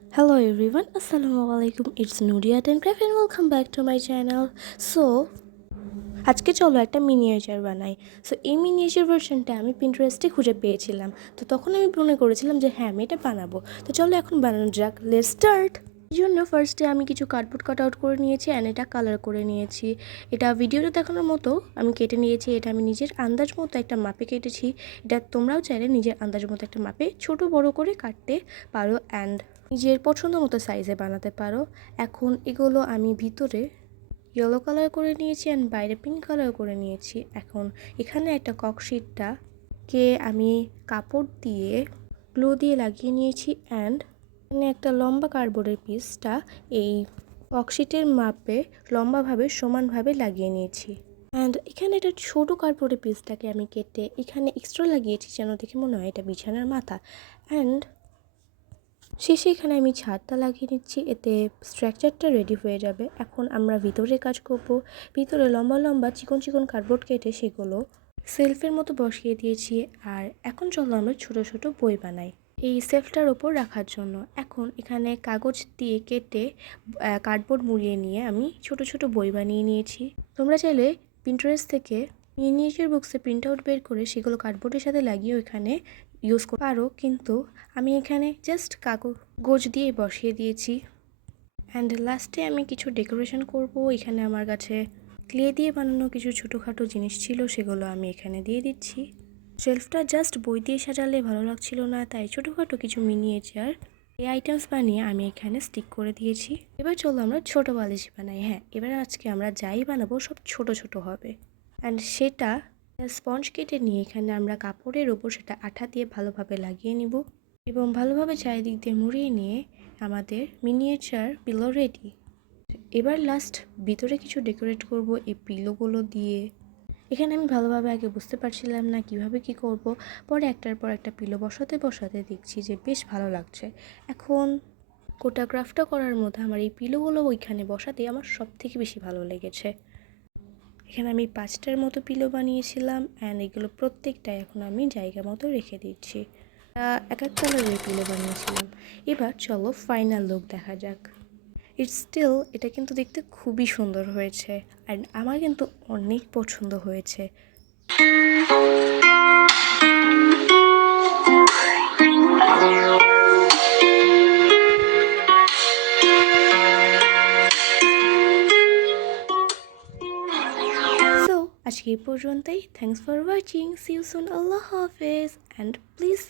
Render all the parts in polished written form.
Hello everyone, Assalamualaikum. It's Nuria and Craft and welcome back to my channel. So, আজকে চলো একটা miniature বানাই। এই মিনিয়েচার ভার্সনটা আমি পিন্টারেস্টে খুঁজে পেয়েছিলাম। তখন আমি মনে করেছিলাম যে হ্যাঁ আমি এটা বানাবো। চলো এখন বানানো যাক। Let's start. এই জন্য ফার্স্টে আমি কিছু কার্ডবোর্ড কাট আউট করে নিয়েছি অ্যান্ড এটা কালার করে নিয়েছি। এটা ভিডিওতে দেখানোর মতো আমি কেটে নিয়েছি। এটা আমি নিজের আন্দাজ মতো একটা মাপে কেটেছি। এটা তোমরাও চাইলে নিজের আন্দাজ মতো একটা মাপে ছোট বড় করে কাটতে পারো অ্যান্ড নিজের পছন্দ মতো সাইজে বানাতে পারো। এখন এগুলো আমি ভিতরে ইয়েলো কালার করে নিয়েছি অ্যান্ড বাইরে পিঙ্ক কালার করে নিয়েছি। এখন এখানে একটা ককশিটটাকে আমি কাপড় দিয়ে গ্লু দিয়ে লাগিয়ে নিয়েছি অ্যান্ড এখানে একটা লম্বা কার্ডবোর্ডের পিসটা এই ককশিটের মাপে লম্বাভাবে সমানভাবে লাগিয়ে নিয়েছি। অ্যান্ড এখানে একটা ছোটো কার্ডবোর্ডের পিসটাকে আমি কেটে এখানে এক্সট্রা লাগিয়েছি যেন দেখে মনে হয় এটা বিছানার মাথা। অ্যান্ড শেষে এখানে আমি ছাদটা লাগিয়ে নিচ্ছি, এতে স্ট্রাকচারটা রেডি হয়ে যাবে। এখন আমরা ভিতরে কাজ করব। ভিতরে লম্বা লম্বা চিকন চিকন কার্ডবোর্ড কেটে সেগুলো সেলফের মতো বসিয়ে দিয়েছি। আর এখন চলো আমরা ছোট ছোট বই বানাই এই সেলফটার ওপর রাখার জন্য। এখন এখানে কাগজ দিয়ে কেটে কার্ডবোর্ড মুড়িয়ে নিয়ে আমি ছোট ছোট বই বানিয়ে নিয়েছি। তোমরা চাইলে পিন্টারেস্ট থেকে মিনিয়েচার বক্সে প্রিন্ট আউট বের করে সেগুলো কার্ডবোর্ডের সাথে লাগিয়েও এখানে ইউজ করতে পারো, কিন্তু আমি এখানে জাস্ট কাগজ দিয়ে বসিয়ে দিয়েছি। অ্যান্ড লাস্টে আমি কিছু ডেকোরেশন করব। এখানে আমার কাছে ক্লে দিয়ে বানানো কিছু ছোটোখাটো জিনিস ছিল, সেগুলো আমি এখানে দিয়ে দিচ্ছি। শেলফটা জাস্ট বই দিয়ে সাজালে ভালো লাগছিল না, তাই ছোটোখাটো কিছু মিনিয়েচার এই আইটেমস বানিয়ে আমি এখানে স্টিক করে দিয়েছি। এবার চলো আমরা ছোটো বালিশ বানাই। হ্যাঁ, এবার আজকে আমরা যাই বানাবো সব ছোট ছোট হবে। অ্যান্ড সেটা স্পঞ্জ কেটে নিয়ে এখানে আমরা কাপড়ের ওপর সেটা আঠা দিয়ে ভালোভাবে লাগিয়ে নিব এবং ভালোভাবে চারিদিক দিয়ে মুড়িয়ে নিয়ে আমাদের মিনিয়েচার পিলো রেডি। এবার লাস্ট ভিতরে কিছু ডেকোরেট করব এই পিলোগুলো দিয়ে। এখানে আমি ভালোভাবে আগে বুঝতে পারছিলাম না কিভাবে কি করব, পরে একটার পর একটা পিলো বসাতে বসাতে দেখছি যে বেশ ভালো লাগছে। এখন গোটা ক্রাফটটা করার মধ্যে আমার এই পিলোগুলো ওইখানে বসাতে আমার সব থেকে বেশি ভালো লেগেছে। এখানে আমি 5টার মতো পিলো বানিয়েছিলাম অ্যান্ড এগুলো প্রত্যেকটাই এখন আমি জায়গা মতো রেখে দিচ্ছি। এক এক কালারের পিলো বানিয়েছিলাম। এবার চলো ফাইনাল লুক দেখা যাক। এটা কিন্তু দেখতে খুবই সুন্দর হয়েছে অ্যান্ড আমার কিন্তু অনেক পছন্দ হয়েছে। আজকে এই পর্যন্তই। Thanks for watching. See you soon. আল্লাহ হাফেজ and please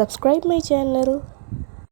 subscribe my channel.